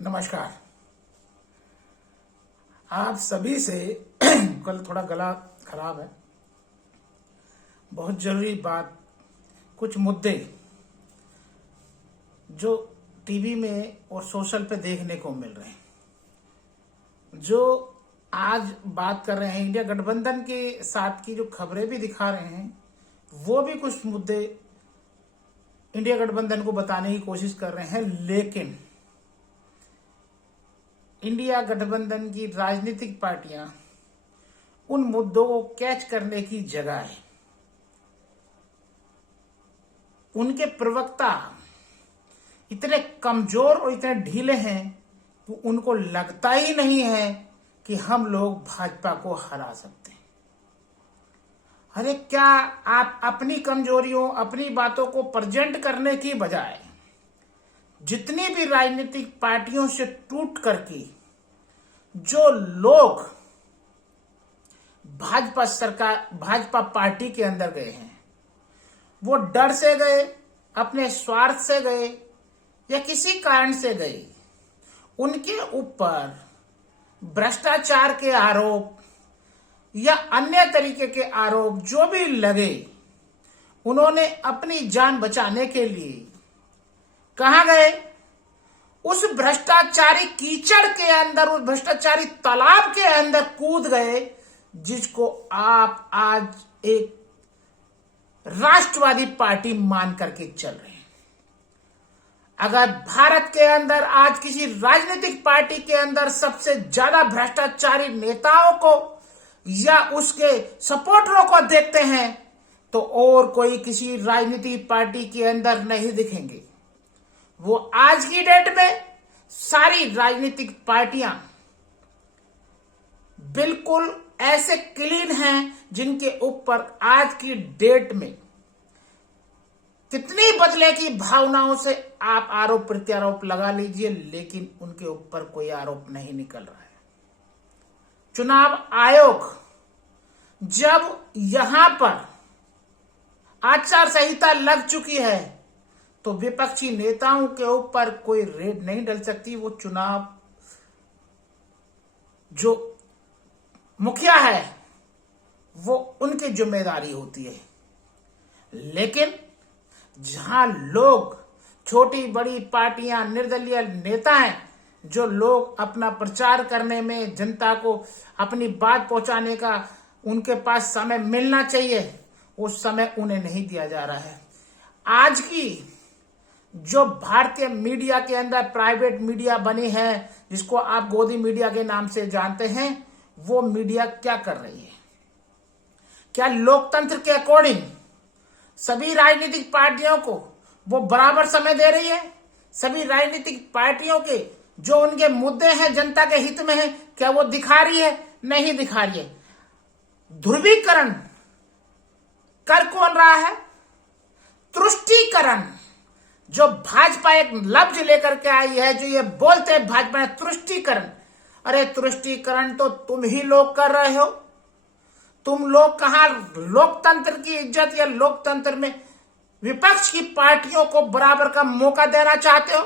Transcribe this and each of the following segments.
नमस्कार। आप सभी से कल थोड़ा गला खराब है। बहुत जरूरी बात, कुछ मुद्दे जो टीवी में और सोशल पे देखने को मिल रहे हैं, जो आज बात कर रहे हैं, इंडिया गठबंधन के साथ की जो खबरें भी दिखा रहे हैं, वो भी कुछ मुद्दे इंडिया गठबंधन को बताने की कोशिश कर रहे हैं। लेकिन इंडिया गठबंधन की राजनीतिक पार्टियां उन मुद्दों को कैच करने की जगह उनके प्रवक्ता इतने कमजोर और इतने ढीले हैं कि उनको लगता ही नहीं है कि हम लोग भाजपा को हरा सकते हैं। अरे क्या आप अपनी कमजोरियों, अपनी बातों को प्रेजेंट करने की बजाय जितनी भी राजनीतिक पार्टियों से टूट करके जो लोग भाजपा सरकार, भाजपा पार्टी के अंदर गए हैं, वो डर से गए, अपने स्वार्थ से गए या किसी कारण से गए, उनके ऊपर भ्रष्टाचार के आरोप या अन्य तरीके के आरोप जो भी लगे, उन्होंने अपनी जान बचाने के लिए कहां गए? उस भ्रष्टाचारी कीचड़ के अंदर, उस भ्रष्टाचारी तालाब के अंदर कूद गए, जिसको आप आज एक राष्ट्रवादी पार्टी मान करके चल रहे हैं। अगर भारत के अंदर आज किसी राजनीतिक पार्टी के अंदर सबसे ज्यादा भ्रष्टाचारी नेताओं को या उसके सपोर्टरों को देखते हैं तो और कोई किसी राजनीतिक पार्टी के अंदर नहीं दिखेंगे। वो आज की डेट में सारी राजनीतिक पार्टियां बिल्कुल ऐसे क्लीन हैं जिनके ऊपर आज की डेट में कितनी बदले की भावनाओं से आप आरोप प्रत्यारोप लगा लीजिए, लेकिन उनके ऊपर कोई आरोप नहीं निकल रहा है। चुनाव आयोग जब यहां पर आचार संहिता लग चुकी है तो विपक्षी नेताओं के ऊपर कोई रेड नहीं डल सकती। वो चुनाव जो मुखिया है वो उनकी जिम्मेदारी होती है। लेकिन जहां लोग, छोटी बड़ी पार्टियां, निर्दलीय नेता हैं, जो लोग अपना प्रचार करने में, जनता को अपनी बात पहुंचाने का उनके पास समय मिलना चाहिए, उस समय उन्हें नहीं दिया जा रहा है। आज की जो भारतीय मीडिया के अंदर प्राइवेट मीडिया बनी है, जिसको आप गोदी मीडिया के नाम से जानते हैं, वो मीडिया क्या कर रही है? क्या लोकतंत्र के अकॉर्डिंग सभी राजनीतिक पार्टियों को वो बराबर समय दे रही है? सभी राजनीतिक पार्टियों के जो उनके मुद्दे हैं, जनता के हित में है, क्या वो दिखा रही है? नहीं दिखा रही है। ध्रुवीकरण कर कौन रहा है? तुष्टीकरण, जो भाजपा एक लफ्ज लेकर के आई है, जो ये बोलते हैं भाजपा ने तुष्टीकरण। अरे तुष्टीकरण तो तुम ही लोग कर रहे हो। तुम लोग कहां लोकतंत्र की इज्जत या लोकतंत्र में विपक्ष की पार्टियों को बराबर का मौका देना चाहते हो?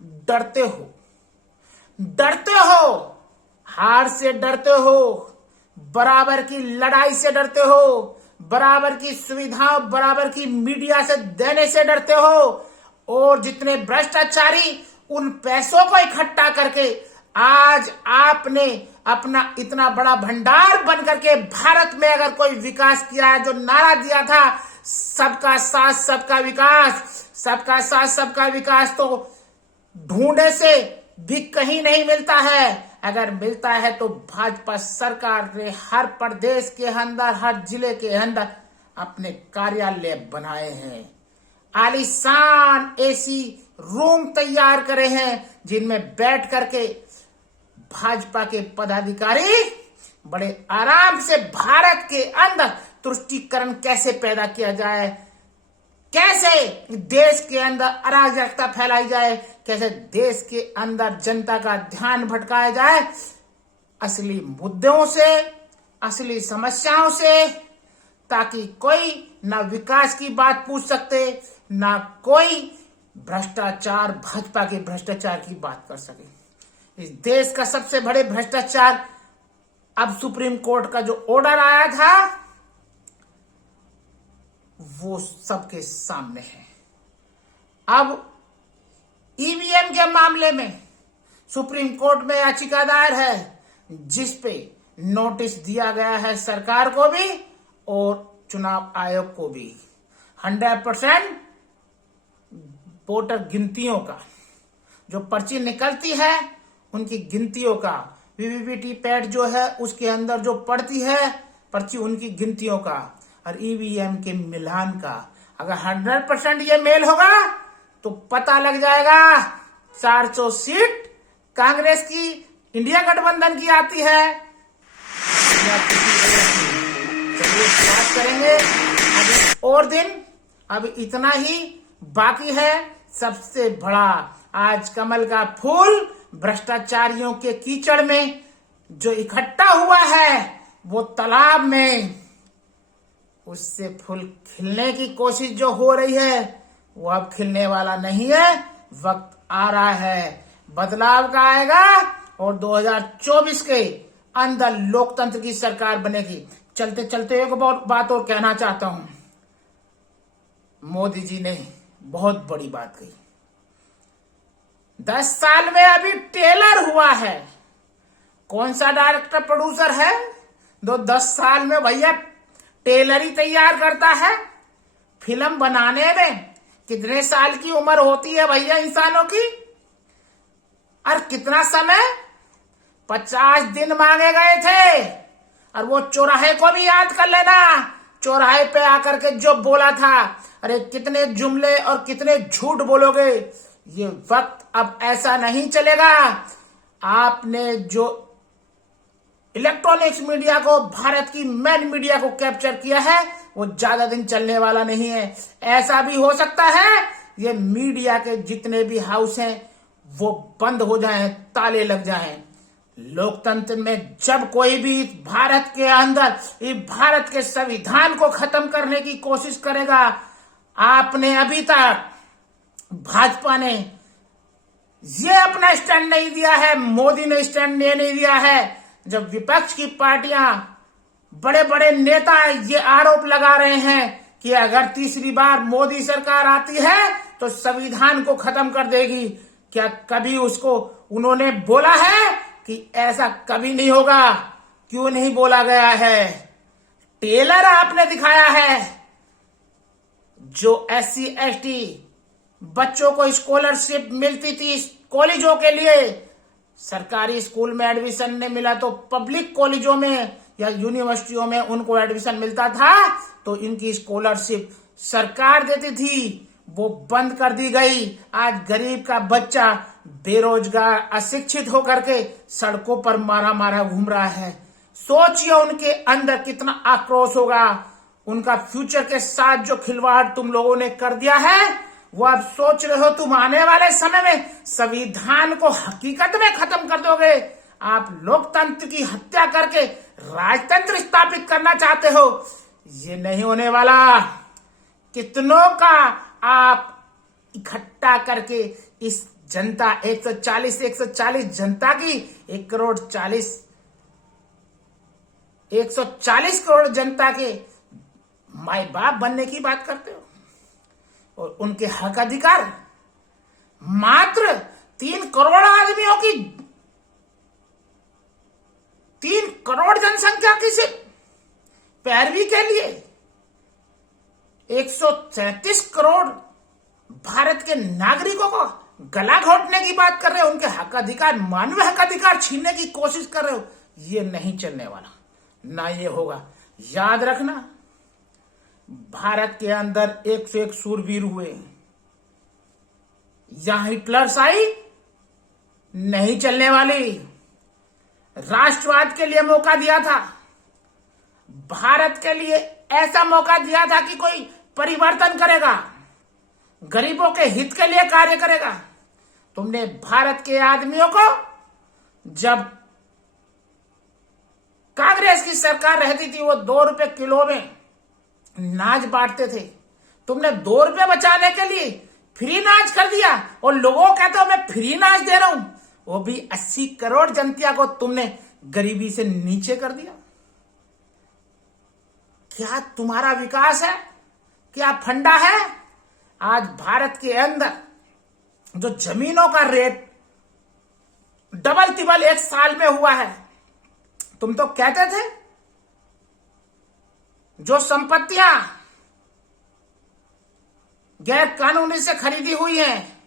डरते हो, डरते हो, हार से डरते हो, बराबर की लड़ाई से डरते हो, बराबर की सुविधाओं, बराबर की मीडिया से देने से डरते हो। और जितने भ्रष्टाचारी उन पैसों को इकट्ठा करके आज आपने अपना इतना बड़ा भंडार बन करके भारत में अगर कोई विकास किया है, जो नारा दिया था सबका साथ सबका विकास, सबका साथ सबका विकास, तो ढूंढे से भी कहीं नहीं मिलता है। अगर मिलता है तो भाजपा सरकार ने हर प्रदेश के अंदर, हर जिले के अंदर अपने कार्यालय बनाए हैं, आलीशान एसी रूम तैयार करे हैं, जिनमें बैठ करके भाजपा के पदाधिकारी बड़े आराम से भारत के अंदर तुष्टीकरण कैसे पैदा किया जाए, कैसे देश के अंदर अराजकता फैलाई जाए, कैसे देश के अंदर जनता का ध्यान भटकाया जाए, असली मुद्दों से, असली समस्याओं से, ताकि कोई ना विकास की बात पूछ सकते, ना कोई भ्रष्टाचार, भाजपा के भ्रष्टाचार की बात कर सके। इस देश का सबसे बड़े भ्रष्टाचार, अब सुप्रीम कोर्ट का जो ऑर्डर आया था वो सबके सामने है। अब ईवीएम के मामले में सुप्रीम कोर्ट में याचिका दायर है, जिस पे नोटिस दिया गया है सरकार को भी और चुनाव आयोग को भी। 100% वोटर गिनतियों का, जो पर्ची निकलती है उनकी गिनतियों का, वीवीपीटी पैड जो है उसके अंदर जो पड़ती है पर्ची, उनकी गिनतियों का, और ईवीएम के मिलान का। अगर 100% ये मेल होगा तो पता लग जाएगा 400 सीट कांग्रेस की, इंडिया गठबंधन की आती है या चलिए बात करेंगे अभी और दिन। अब इतना ही बाकी है। सबसे बड़ा आज कमल का फूल भ्रष्टाचारियों के कीचड़ में जो इकट्ठा हुआ है वो तालाब में, उससे फूल खिलने की कोशिश जो हो रही है वो अब खिलने वाला नहीं है। वक्त आ रहा है, बदलाव का आएगा और 2024 के अंदर लोकतंत्र की सरकार बनेगी। चलते चलते एक बात और कहना चाहता हूं। मोदी जी ने बहुत बड़ी बात कही। 10 साल में अभी टेलर हुआ है। कौन सा डायरेक्टर प्रोड्यूसर है जो 10 साल में भैया टेलर ही तैयार करता है? फिल्म बनाने में कितने साल की उम्र होती है भैया इंसानों की? और कितना समय? 50 दिन मांगे गए थे। और वो चौराहे को भी याद कर लेना, चौराहे पे आकर के जो बोला था, अरे कितने जुमले और कितने झूठ बोलोगे। ये वक्त अब ऐसा नहीं चलेगा। आपने जो इलेक्ट्रॉनिक्स मीडिया को, भारत की मेन मीडिया को कैप्चर किया है वो ज्यादा दिन चलने वाला नहीं है। ऐसा भी हो सकता है ये मीडिया के जितने भी हाउस हैं वो बंद हो जाएं, ताले लग जाएं। लोकतंत्र में जब कोई भी भारत के अंदर भारत के संविधान को खत्म करने की कोशिश करेगा, आपने अभी तक, भाजपा ने ये अपना स्टैंड नहीं दिया है, मोदी ने स्टैंड ये नहीं दिया है। जब विपक्ष की पार्टियां, बड़े बड़े नेता ये आरोप लगा रहे हैं कि अगर तीसरी बार मोदी सरकार आती है तो संविधान को खत्म कर देगी, क्या कभी उसको उन्होंने बोला है कि ऐसा कभी नहीं होगा? क्यों नहीं बोला गया है? टेलर आपने दिखाया है। जो SC ST बच्चों को स्कॉलरशिप मिलती थी कॉलेजों के लिए, सरकारी स्कूल में एडमिशन नहीं मिला तो पब्लिक कॉलेजों में या यूनिवर्सिटियों में उनको एडमिशन मिलता था, तो इनकी स्कॉलरशिप सरकार देती थी, वो बंद कर दी गई। आज गरीब का बच्चा बेरोजगार, अशिक्षित होकर के सड़कों पर मारा मारा घूम रहा है। सोचिए उनके अंदर कितना आक्रोश होगा। उनका फ्यूचर के साथ जो खिलवाड़ तुम लोगों ने कर दिया है, वो आप सोच रहे हो तुम आने वाले समय में संविधान को हकीकत में खत्म कर दोगे। आप लोकतंत्र की हत्या करके राजतंत्र स्थापित करना चाहते हो। ये नहीं होने वाला। कितनों का आप इकट्ठा करके इस जनता 140 जनता की 140 करोड़ जनता के माई बाप बनने की बात करते हो, और उनके हक अधिकार मात्र 3 करोड़ आदमियों की, 3 करोड़ जनसंख्या की सिर्फ पैरवी के लिए 137 करोड़ भारत के नागरिकों को गला घोटने की बात कर रहे हो। उनके हक अधिकार, मानवीय हक अधिकार छीनने की कोशिश कर रहे हो। ये नहीं चलने वाला, ना ये होगा। याद रखना, भारत के अंदर 101 सूरवीर हुए। यहां हिटलर्स आई नहीं चलने वाली। राष्ट्रवाद के लिए मौका दिया था, भारत के लिए ऐसा मौका दिया था कि कोई परिवर्तन करेगा, गरीबों के हित के लिए कार्य करेगा। तुमने भारत के आदमियों को, जब कांग्रेस की सरकार रहती थी, वो 2 रुपए किलो में अनाज बांटते थे। तुमने 2 रुपए बचाने के लिए फ्री नाच कर दिया और लोगों को कहते हो मैं फ्री नाच दे रहा हूं, वो भी 80 करोड़ जनता को तुमने गरीबी से नीचे कर दिया। क्या तुम्हारा विकास है? क्या फंडा है? आज भारत के अंदर जो जमीनों का रेट डबल तिबल एक साल में हुआ है, तुम तो कहते थे जो संपत्तियां गैर कानूनी से खरीदी हुई हैं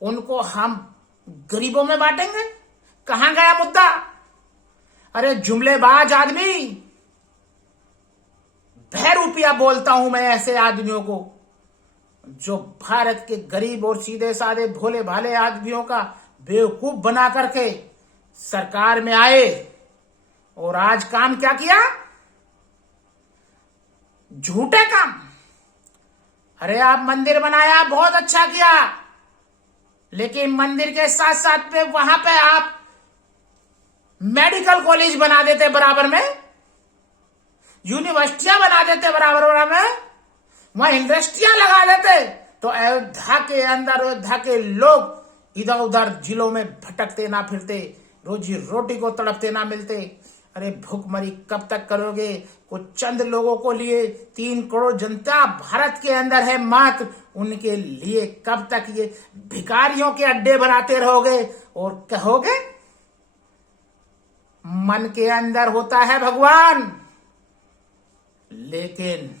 उनको हम गरीबों में बांटेंगे। कहां गया मुद्दा? अरे जुमलेबाज आदमी, बहरूपिया बोलता हूं मैं ऐसे आदमियों को जो भारत के गरीब और सीधे साधे भोले भाले आदमियों का बेवकूफ बना करके सरकार में आए और आज काम क्या किया? झूठे काम। अरे आप मंदिर बनाया, बहुत अच्छा किया, लेकिन मंदिर के साथ साथ में वहां पे आप मेडिकल कॉलेज बना देते बराबर में, यूनिवर्सिटियां बना देते बराबर में, वहां इंडस्ट्रियां लगा देते, तो अयोध्या के अंदर अयोध्या के लोग इधर उधर जिलों में भटकते ना फिरते, रोजी रोटी को तड़पते ना मिलते। अरे भूखमरी कब तक करोगे? कुछ चंद लोगों को लिए 3 करोड़ जनता भारत के अंदर है मात्र, उनके लिए कब तक ये भिखारियों के अड्डे बनाते रहोगे और कहोगे मन के अंदर होता है भगवान, लेकिन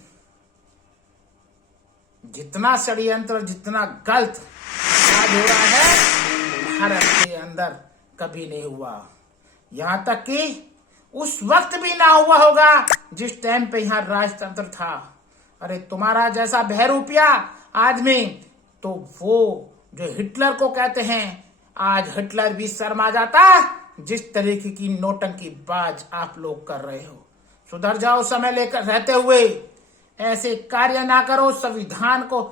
जितना षड्यंत्र जितना गलत आज हो रहा है भारत के अंदर कभी नहीं हुआ। यहां तक कि उस वक्त भी ना हुआ होगा जिस टाइम पे यहां राजतंत्र था। अरे तुम्हारा जैसा बहरूपिया आदमी तो वो जो हिटलर को कहते हैं, आज हिटलर भी शर्मा जाता जिस तरीके की नौटंकी बाज आप लोग कर रहे हो। सुधर जाओ समय लेकर रहते हुए, ऐसे कार्य ना करो, संविधान को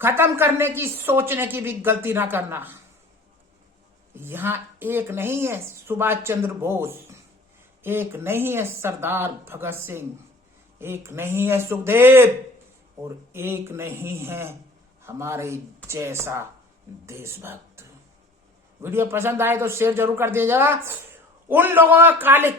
खत्म करने की सोचने की भी गलती ना करना। यहां एक नहीं है सुभाष चंद्र बोस, एक नहीं है सरदार भगत सिंह, एक नहीं है सुखदेव और एक नहीं है हमारे जैसा देशभक्त। वीडियो पसंद आए तो शेयर जरूर कर दीजिएगा। उन लोगों का काले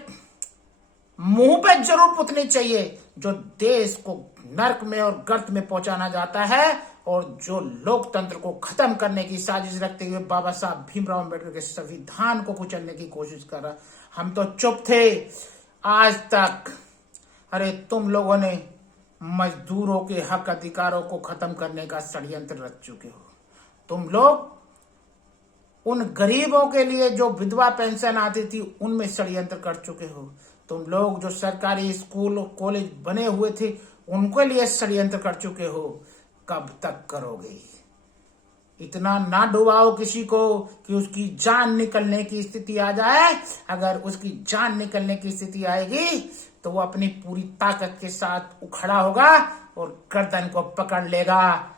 मुंह पे जरूर पुतनी चाहिए जो देश को नर्क में और गर्त में पहुंचाना जाता है और जो लोकतंत्र को खत्म करने की साजिश रखते हुए बाबा साहब भीमराव अम्बेडकर के संविधान को कुचलने की कोशिश कर रहा। हम तो चुप थे आज तक। अरे तुम लोगों ने मजदूरों के हक अधिकारों को खत्म करने का षड्यंत्र रच चुके हो। तुम लोग उन गरीबों के लिए जो विधवा पेंशन आती थी उनमें षड्यंत्र कर चुके हो। तुम लोग जो सरकारी स्कूल और कॉलेज बने हुए थे उनके लिए षड्यंत्र कर चुके हो। कब तक करोगे? इतना ना डुबाओ किसी को कि उसकी जान निकलने की स्थिति आ जाए। अगर उसकी जान निकलने की स्थिति आएगी तो वो अपनी पूरी ताकत के साथ उखड़ा होगा और गर्दन को पकड़ लेगा,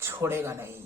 छोड़ेगा नहीं।